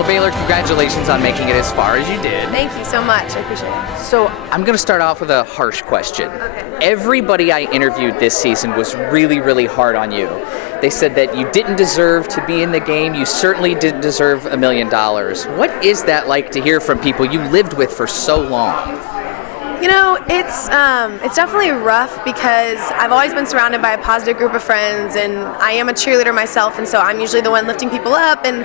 Well, Baylor, congratulations on making it as far as you did. Thank you so much. I appreciate it. So I'm going to start off with a harsh question. Everybody I interviewed this season was really, really hard on you. They said that you didn't deserve to be in the game. You certainly didn't deserve $1 million. What is that like to hear from people you lived with for so long? You know, it's definitely rough because I've always been surrounded by a positive group of friends, and I am a cheerleader myself, and so I'm usually the one lifting people up, and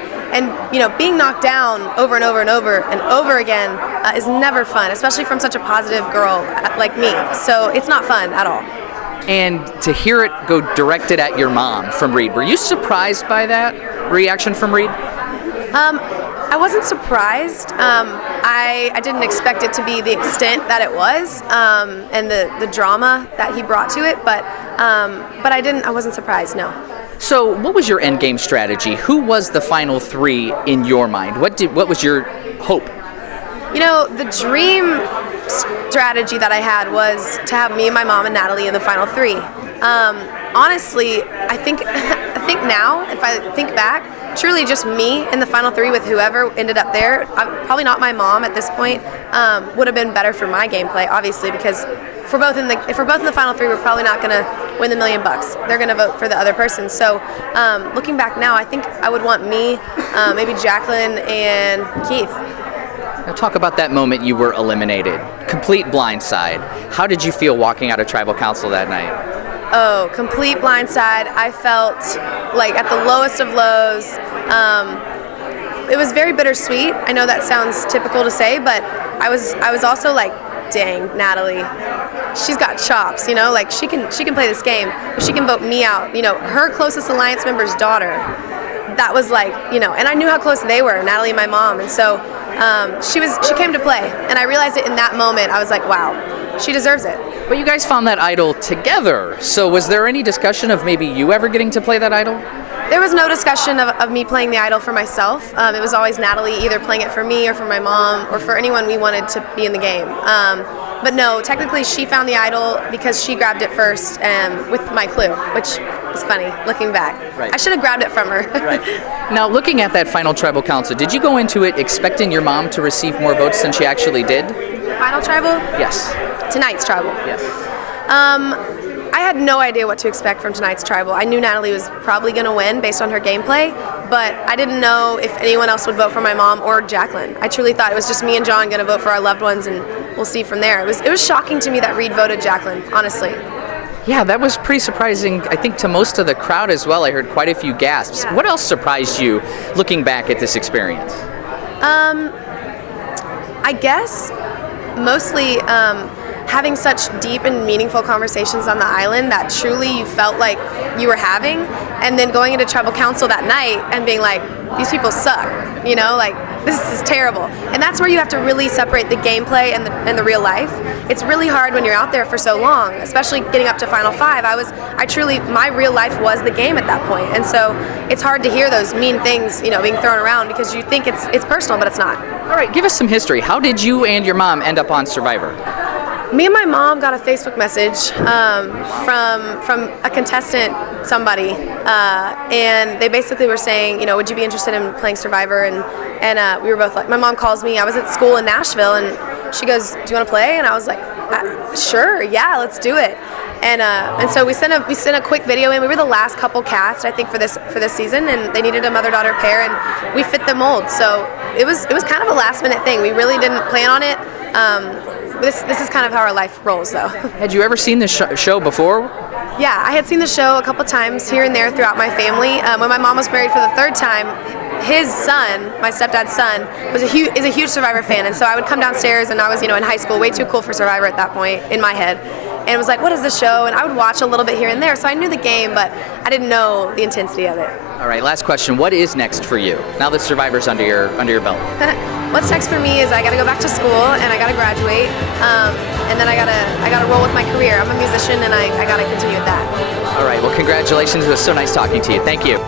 you know, being knocked down over and over and over and over again is never fun, especially from such a positive girl like me. So it's not fun at all. And to hear it go directed at your mom from Reed, were you surprised by that reaction from Reed? I wasn't surprised. I didn't expect it to be the extent that it was, and the drama that he brought to it. But I wasn't surprised. No. So, what was your end game strategy? Who was the final three in your mind? What was your hope? You know, the dream strategy that I had was to have me and my mom and Natalie in the final three. Honestly, I think now, if I think back, truly just me in the final three with whoever ended up there, probably not my mom at this point, would have been better for my gameplay, obviously, because if we're both in the final three, we're probably not going to win the $1 million. They're going to vote for the other person. So looking back now, I think I would want me, maybe Jacqueline and Keith. Now talk about that moment you were eliminated. Complete blindside. How did you feel walking out of tribal council that night? Oh, complete blindside. I felt like at the lowest of lows. It was very bittersweet. I know that sounds typical to say, but I was also like, dang, Natalie, she's got chops, you know, like she can play this game. She can vote me out. You know, her closest alliance member's daughter. That was like, you know, and I knew how close they were, Natalie and my mom, and so she came to play, and I realized it in that moment. I was like, wow, she deserves it. But you guys found that idol together, so was there any discussion of maybe you ever getting to play that idol? There was no discussion of me playing the idol for myself. It was always Natalie either playing it for me or for my mom or for anyone we wanted to be in the game. But no, technically she found the idol because she grabbed it first with my clue, which is funny looking back. Right. I should have grabbed it from her. Right. Now, looking at that final tribal council, did you go into it expecting your mom to receive more votes than she actually did? Final tribal? Yes. Tonight's tribal. Yes. I had no idea what to expect from tonight's tribal. I knew Natalie was probably going to win based on her gameplay, but I didn't know if anyone else would vote for my mom or Jacqueline. I truly thought it was just me and John going to vote for our loved ones, and we'll see from there. It was shocking to me that Reed voted Jacqueline, honestly. Yeah, that was pretty surprising, I think, to most of the crowd as well. I heard quite a few gasps. Yeah. What else surprised you looking back at this experience? I guess mostly having such deep and meaningful conversations on the island that truly you felt like you were having, and then going into tribal council that night and being like, these people suck, you know, like this is terrible. And that's where you have to really separate the gameplay and the real life. It's really hard when you're out there for so long, especially getting up to Final Five. My real life was the game at that point. And so it's hard to hear those mean things, you know, being thrown around because you think it's personal, but it's not. All right, give us some history. How did you and your mom end up on Survivor? Me and my mom got a Facebook message from a contestant, somebody, and they basically were saying, you know, would you be interested in playing Survivor? And we were both like, my mom calls me. I was at school in Nashville, and she goes, do you want to play? And I was like, sure, yeah, let's do it. And so we sent a quick video in. We were the last couple cast, I think, for this season, and they needed a mother-daughter pair, and we fit the mold. So it was kind of a last-minute thing. We really didn't plan on it. This is kind of how our life rolls, though. Had you ever seen this show before? Yeah, I had seen the show a couple times here and there throughout my family. When my mom was married for the third time, his son, my stepdad's son, is a huge Survivor fan, and so I would come downstairs, and I was, you know, in high school, way too cool for Survivor at that point in my head, and it was like, what is this show? And I would watch a little bit here and there, so I knew the game, but I didn't know the intensity of it. All right, last question. What is next for you now that Survivor's under your belt? What's next for me is I got to go back to school and I got to graduate, and then I got to roll with my career. I'm a musician, and I got to continue with that. All right. Well, congratulations. It was so nice talking to you. Thank you.